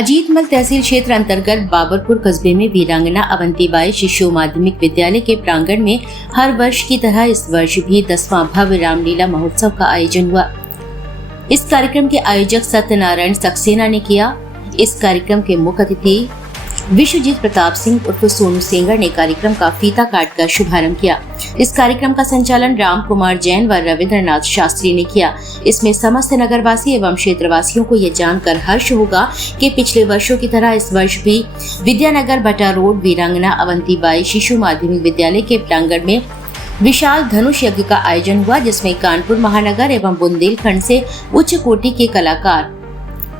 अजीतमल तहसील क्षेत्र अंतर्गत बाबरपुर कस्बे में वीरांगना अवंतीबाई शिशु माध्यमिक विद्यालय के प्रांगण में हर वर्ष की तरह इस वर्ष भी 10वां भव्य रामलीला महोत्सव का आयोजन हुआ। इस कार्यक्रम के आयोजक सत्यनारायण सक्सेना ने किया। इस कार्यक्रम के मुख्य अतिथि विश्वजीत प्रताप सिंह उर्फ सोनू सेंगर ने कार्यक्रम का फीता काटकर शुभारंभ किया। इस कार्यक्रम का संचालन राम कुमार जैन व रविंद्रनाथ शास्त्री ने किया। इसमें समस्त नगरवासी एवं क्षेत्रवासियों को यह जानकर हर्ष होगा कि पिछले वर्षों की तरह इस वर्ष भी विद्यानगर भट्टा रोड वीरांगना अवंतीबाई शिशु माध्यमिक विद्यालय के प्रांगण में विशाल धनुष यज्ञ का आयोजन हुआ, जिसमें कानपुर महानगर एवं बुंदेलखंड से उच्च कोटि के कलाकार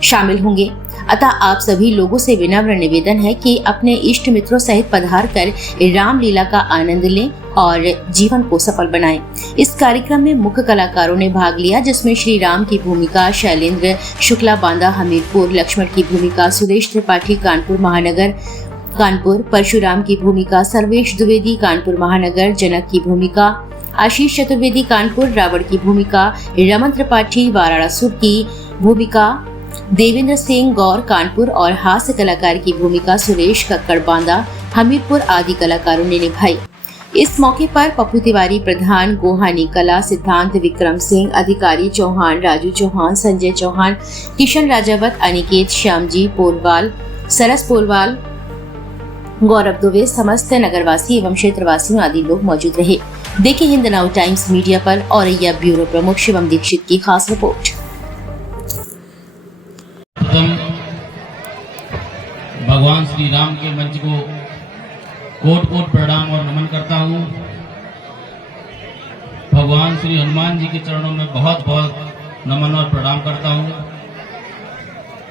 शामिल होंगे। अतः आप सभी लोगों से विनम्र निवेदन है कि अपने इष्ट मित्रों सहित पधार कर रामलीला का आनंद लें और जीवन को सफल बनाएं। इस कार्यक्रम में मुख्य कलाकारों ने भाग लिया, जिसमें श्री राम की भूमिका शैलेंद्र शुक्ला बांदा हमीरपुर, लक्ष्मण की भूमिका सुरेश त्रिपाठी कानपुर महानगर कानपुर, परशुराम की भूमिका सर्वेश द्विवेदी कानपुर महानगर, जनक की भूमिका आशीष चतुर्वेदी कानपुर, रावण की भूमिका रमन त्रिपाठी, वाराणसुर की भूमिका देवेंद्र सिंह गौर कानपुर और हास्य कलाकार की भूमिका सुरेश कक्कड़ बांदा हमीरपुर आदि कलाकारों ने निभाई। इस मौके पर पप्पू तिवारी प्रधान, गोहानी कला सिद्धांत, विक्रम सिंह अधिकारी, चौहान राजू चौहान, संजय चौहान, किशन राजावत, अनिकेत श्यामजी पोलवाल, सरस पोलवाल, गौरव दुबे, समस्त नगरवासी एवं क्षेत्रवासियों आदि लोग मौजूद रहे। देखिए हिंद नाउ टाइम्स मीडिया पर औरैया ब्यूरो प्रमुख शिवम दीक्षित की खास रिपोर्ट। भगवान श्री राम के मंच को कोट कोट प्रणाम और नमन करता हूँ। भगवान श्री हनुमान जी के चरणों में बहुत बहुत नमन और प्रणाम करता हूँ।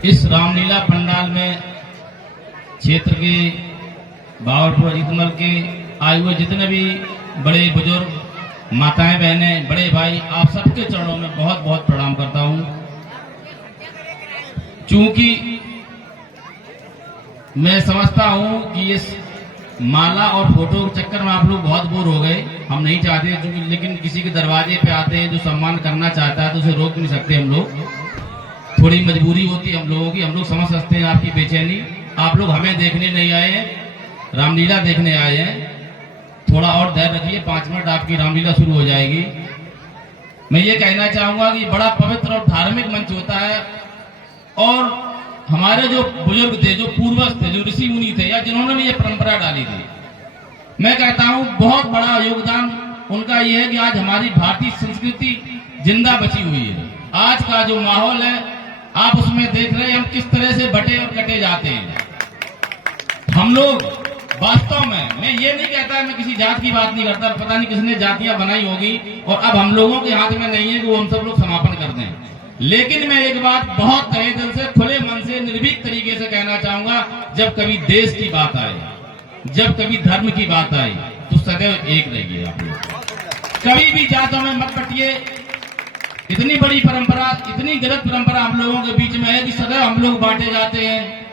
इस रामलीला पंडाल में क्षेत्र के बाबरपुर अजीतमल के आए हुए जितने भी बड़े बुजुर्ग, माताएं, बहनें, बड़े भाई, आप सबके चरणों में बहुत बहुत प्रणाम करता हूँ। चूंकि मैं समझता हूं कि इस माला और फोटो के चक्कर में आप लोग बहुत बोर हो गए। हम नहीं चाहते, क्योंकि लेकिन किसी के दरवाजे पे आते हैं जो सम्मान करना चाहता है तो उसे रोक नहीं सकते हम लोग। थोड़ी मजबूरी होती है हम लोगों की, हम लोग समझ सकते हैं आपकी बेचैनी। आप लोग हमें देखने नहीं आए हैं, रामलीला देखने आए हैं। थोड़ा और धैर्य रखिए, 5 मिनट आपकी रामलीला शुरू हो जाएगी। मैं ये कहना चाहूंगा कि बड़ा पवित्र और धार्मिक मंच होता है, और हमारे जो बुजुर्ग थे, जो पूर्वज थे, जो ऋषि मुनि थे, या जिन्होंने ये परंपरा डाली थी, मैं कहता हूं बहुत बड़ा योगदान उनका ये है कि आज हमारी भारतीय संस्कृति जिंदा बची हुई है। आज का जो माहौल है आप उसमें देख रहे हैं हम किस तरह से बटे और कटे जाते हैं। हम लोग वास्तव में, मैं ये नहीं कहता, मैं किसी जात की बात नहीं करता, पता नहीं किसने जातियां बनाई होगी और अब हम लोगों के हाथ में नहीं है कि वो हम सब लोग समापन कर दें। लेकिन मैं एक बात बहुत तहे दिल से, खुले मन से, निर्भीक तरीके से कहना चाहूंगा, जब कभी देश की बात आए, जब कभी धर्म की बात आए, तो सदैव एक रहिए आप लोग। कभी भी जातों में मत बटिए। इतनी बड़ी परंपरा, इतनी गलत परंपरा हम लोगों के बीच में है कि सदैव हम लोग बांटे जाते हैं।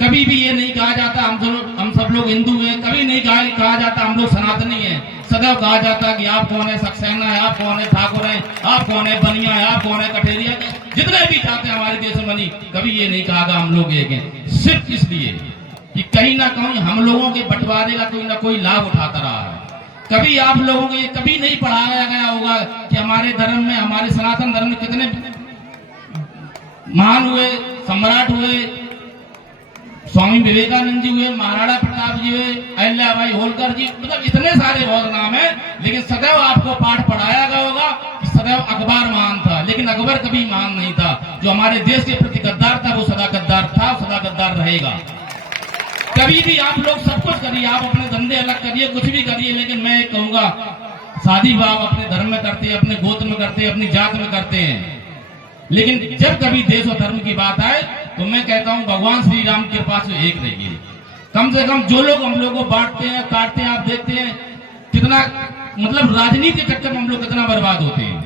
कभी भी ये नहीं कहा जाता हम सब लोग हिंदू हैं, कभी नहीं कहा जाता हम लोग सनातनी हैं। सदैव कहा जाता कि आप कौन है, सक्सेना है, आप कौन है, ठाकुर है, आप कौन है, बनिया है, आप कौन है, कठेरिया, जितने भी जाते हैं हमारे देश में बनी, कभी ये नहीं कहा हम लोग एक हैं। सिर्फ इसलिए कि कहीं ना कहीं हम लोगों के बंटवारे का कोई ना कोई लाभ उठाता रहा है। कभी आप लोगों को ये कभी नहीं पढ़ाया गया होगा कि हमारे धर्म में, हमारे सनातन धर्म में कितने महान हुए, सम्राट हुए, स्वामी विवेकानंद जी हुए, महाराणा प्रताप जी हुए, अहिल्याबाई होलकर जी, मतलब इतने सारे बहुत नाम है। लेकिन सदैव आपको पाठ पढ़ाया गया होगा कि सदैव अकबर महान था, लेकिन अकबर कभी महान नहीं था। जो हमारे देश के प्रति गद्दार था वो सदा गद्दार था, सदा गद्दार रहेगा। कभी भी आप लोग सब कुछ करिए, आप अपने धंधे अलग करिए, कुछ भी करिए, लेकिन मैं एक कहूंगा, शादी विवाह अपने धर्म में करते हैं, अपने गोत्र में करते हैं, अपनी जात में करते हैं। लेकिन जब कभी देश और धर्म की बात आए तो मैं कहता हूं भगवान श्री राम के पास एक रहिए। कम से कम जो लोग हम लोग को बांटते हैं, काटते हैं, आप देखते हैं कितना, मतलब राजनीति के चक्कर में हम लोग कितना बर्बाद होते हैं,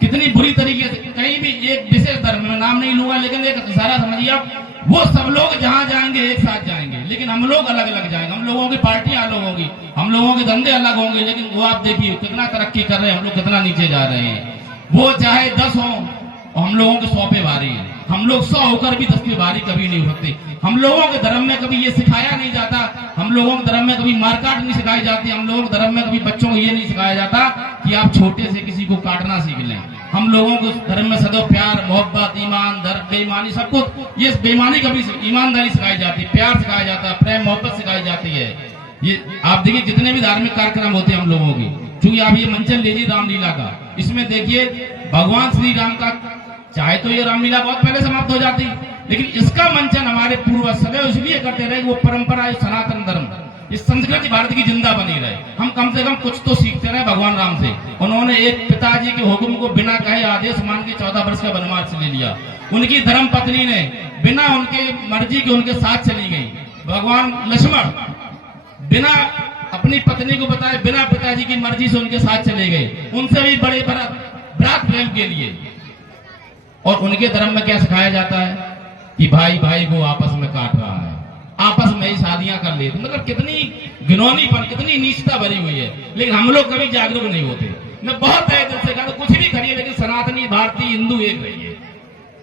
कितनी बुरी तरीके से। कहीं भी एक विशेष धर्म में नाम नहीं लूंगा, लेकिन एक सारा समझिए आप, वो सब लोग जहां जाएंगे एक साथ जाएंगे, लेकिन हम लोग अलग अलग जाएंगे। हम लोगों की पार्टियां अलग होंगी, हम लोगों के धंधे अलग होंगे, लेकिन वो आप देखिए कितना तरक्की कर रहे हैं, हम लोग कितना नीचे जा रहे हैं। वो चाहे 10 हो, हम लोगों के 100 पे भारी है। हम लोग 100 होकर भी 10 पे भारी कभी नहीं हो सकते। हम लोगों के धर्म में कभी ये सिखाया नहीं जाता, हम लोगों के धर्म में कभी मारकाट नहीं सिखाई जाती, हम लोगों के धर्म में कभी बच्चों को ये नहीं सिखाया जाता कि आप छोटे से किसी को काटना सीख लें। हम लोगों को धर्म में सदैव प्यार, मोहब्बत, ईमान, धर्म, बेईमानी, सब कुछ ये बेईमानी कभी ईमानदारी सिखाई जाती है, प्यार सिखाया जाता है, प्रेम मोहब्बत सिखाई जाती है। ये आप देखिए जितने भी धार्मिक कार्यक्रम होते हैं हम लोगों की, क्योंकि आप ये मंचन लीजिए रामलीला का, इसमें देखिए भगवान श्री राम का, चाहे तो ये रामलीला बहुत पहले समाप्त हो जाती, लेकिन इसका मंचन हमारे पूर्वज सदैव इसलिए करते रहे, वो परंपरा, सनातन धर्म, इस संस्कृति भारत की जिंदा बनी रहे। हम कम से कम कुछ तो सीखते रहे भगवान राम से। उन्होंने एक पिताजी के हुक्म को बिना कहे आदेश मान के 14 वर्ष का वनवास ले लिया। उनकी धर्म पत्नी ने बिना उनके मर्जी के उनके साथ चली गई। भगवान लक्ष्मण बिना अपनी पत्नी को बताए, बिना पिताजी की मर्जी से उनके साथ चले गए, उनसे भी बड़े भ्रात प्रेम के लिए। और उनके धर्म में क्या सिखाया जाता है कि भाई भाई को आपस में काट रहा है, आपस में ही शादियां कर लेते। मतलब कितनी घिनौनीपन, कितनी नीचता भरी हुई है। लेकिन हम लोग कभी जागरूक नहीं होते। मैं बहुत तहे दिल से कहता हूं, कुछ भी करिए लेकिन सनातनी भारतीय हिंदू एक रहिए,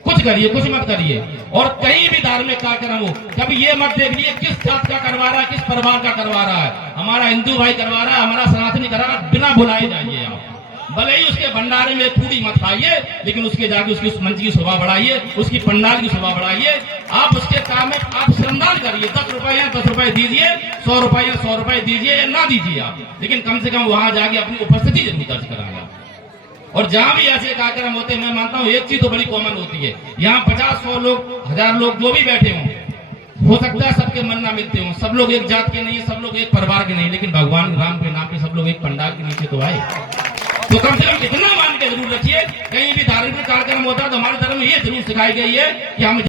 कुछ करिए, कुछ मत करिए। और कहीं भी धार्मिक कार्यक्रम हो, कभी ये मत देखिए किस जात का करवा रहा है, किस परिवार का करवा रहा है। हमारा हिंदू भाई करवा रहा है, हमारा सनातनी करवा रहा है, बिना बुलाए जाइए आप। भले ही उसके भंडारे में पूरी मत खाइए, लेकिन उसके जाके उसकी मंच की शोभा बढ़ाइए, उसकी पंडाल की शोभा बढ़ाइए। आप उसके काम में आप श्रमदान करिए, 10 रुपए या 10 रुपए दीजिए, 100 रुपए या 100 रुपए दीजिए या ना दीजिए आप, लेकिन कम से कम वहां जाके अपनी उपस्थिति जरूर दर्ज कराना। और जहां भी ऐसे कार्यक्रम होते हैं, मैं मानता हूं एक चीज तो बड़ी कॉमन होती है, यहाँ 50-100 लोग, 1000 लोग जो भी बैठे हों, हो सकता है सबके मन ना मिलते हों, सब लोग एक जात के नहीं है, सब लोग एक परिवार के नहीं, लेकिन भगवान राम के नाम पे सब लोग एक पंडाल के नीचे तो आए। तो कम से कम इतना मान के जरूर रखिए, कहीं भी धार्मिक कार्यक्रम होता है तो हमारे धर्म में ये जरूर सिखाई गई है कि हम